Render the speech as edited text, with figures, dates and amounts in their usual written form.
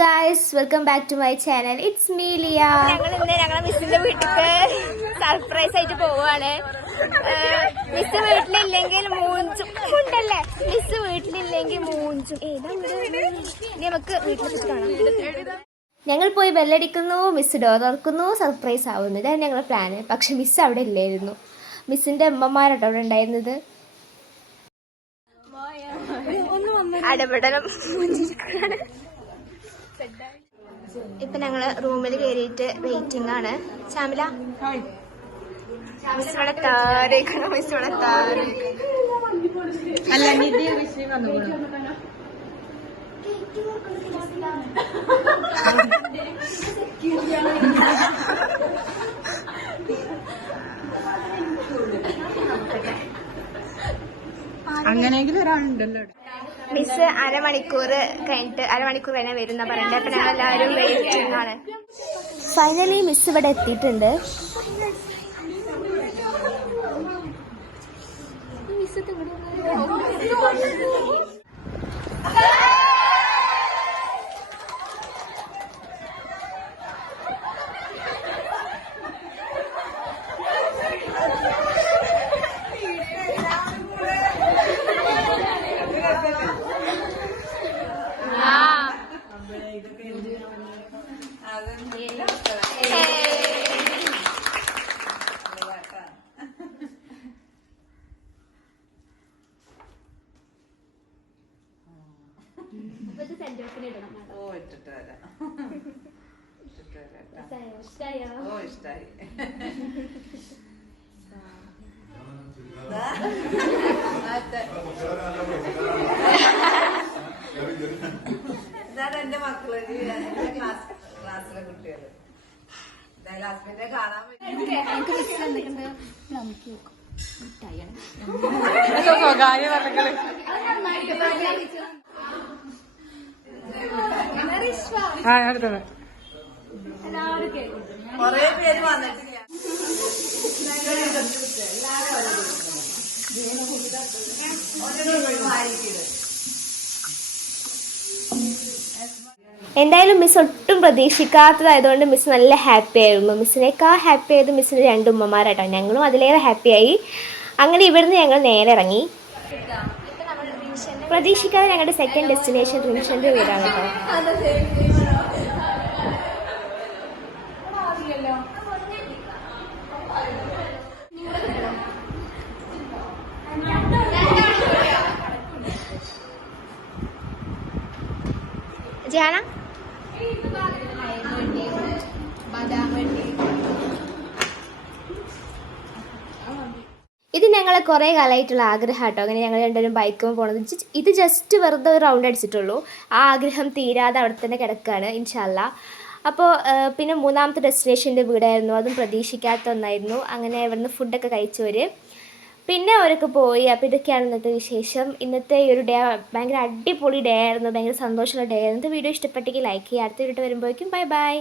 Guys, welcome back to my channel. It's me Liya. ഞങ്ങളെ മിസ്സിന്റെ വീട്ടിലേക്ക് സർപ്രൈസ് ആയിട്ട് പോവാണ്. മിസ് വീട്ടിലില്ലെങ്കിൽ മൂഞ്ചും ഉണ്ടല്ലേ, മിസ് വീട്ടിലില്ലെങ്കിൽ മൂഞ്ചും. നമുക്ക് വീട്ടിലേക്ക് കാണാം. ഞങ്ങൾ പോയി ബെല്ലടിക്കുന്നു, മിസ് ഡോർ തുറക്കുന്നു, സർപ്രൈസ് ആവുന്നു. ഇതാണ് ഞങ്ങളുടെ പ്ലാന്. പക്ഷെ മിസ് അവിടെ ഇല്ലായിരുന്നു. മിസ്സിന്റെ അമ്മമാരാട്ടോ അവിടെ ഉണ്ടായിരുന്നത്. അടപടലം. ഇപ്പൊ ഞങ്ങള് റൂമിൽ കയറിയിട്ട് വെയിറ്റിംഗ് ആണ്. ശ്യാമില മിസ് ഇവിടെ താരേക്കണം, മിസ് ഇവിടെ താരേക്കണം. അങ്ങനെയെങ്കിലും ഒരാളുണ്ടല്ലോ. മിസ് അരമണിക്കൂർ കഴിഞ്ഞാൽ വരുന്ന പറയണ്ടേ. അപ്പൊ ഞങ്ങൾ എല്ലാവരും വെയിറ്റിംഗ് ആണ്. ഫൈനലി മിസ് ഇവിടെ എത്തിയിട്ടുണ്ട്. ഇഷ്ടായി. ഇതാണ് എന്റെ മക്കള്, ക്ലാസ്സിലെ കുട്ടികള്. ഹസ്ബൻഡിനെ കാണാൻ സ്വകാര്യ വർഗ്ഗങ്ങള്. അടുത്തത് കൊറേ പേര് വന്നിട്ടില്ല. എന്തായാലും മിസ് ഒട്ടും പ്രതീക്ഷിക്കാത്തതായതുകൊണ്ട് മിസ് നല്ല ഹാപ്പി ആയിരുന്നു. മിസ്സിനേക്കാൾ ഹാപ്പി ആയത് മിസ്സിന് രണ്ട് ഉമ്മമാരായിട്ടോ. ഞങ്ങളും അതിലേറെ ഹാപ്പിയായി. അങ്ങനെ ഇവിടുന്ന് ഞങ്ങൾ നേരെ ഇറങ്ങി. പ്രതീക്ഷിക്കാതെ ഞങ്ങളുടെ സെക്കൻഡ് ഡെസ്റ്റിനേഷൻ റിൻഷന്റെ വീടാണ് കേട്ടോ. ജാന ഇത് ഞങ്ങളെ കുറേ കാലമായിട്ടുള്ള ആഗ്രഹം കേട്ടോ. അങ്ങനെ ഞങ്ങൾ രണ്ടുപേരും ബൈക്കും പോണത്. ഇത് ജസ്റ്റ് വെറുതെ ഒരു റൗണ്ട് അടിച്ചിട്ടുള്ളൂ. ആ ആഗ്രഹം തീരാതെ അവിടെ തന്നെ കിടക്കുകയാണ് ഇൻഷാ അല്ലാ. അപ്പോൾ പിന്നെ മൂന്നാമത്തെ ഡെസ്റ്റിനേഷൻ്റെ വീടായിരുന്നു. അതും പ്രതീക്ഷിക്കാത്ത ഒന്നായിരുന്നു. അങ്ങനെ ഇവിടുന്ന് ഫുഡൊക്കെ കഴിച്ചവർ പിന്നെ അവരൊക്കെ പോയി. അപ്പോൾ ഇതൊക്കെയാണ് ഇന്നത്തെ വിശേഷം. ഇന്നത്തെ ഈ ഒരു ഡേ ഭയങ്കര അടിപൊളി ഡേ ആയിരുന്നു. ഭയങ്കര സന്തോഷമുള്ള ഡേ ആയിരുന്നു. വീഡിയോ ഇഷ്ടപ്പെട്ടെങ്കിൽ ലൈക്ക് ചെയ്യുക. അടുത്ത വീഡിയോ വരുമ്പോഴേക്കും ബൈ ബൈ.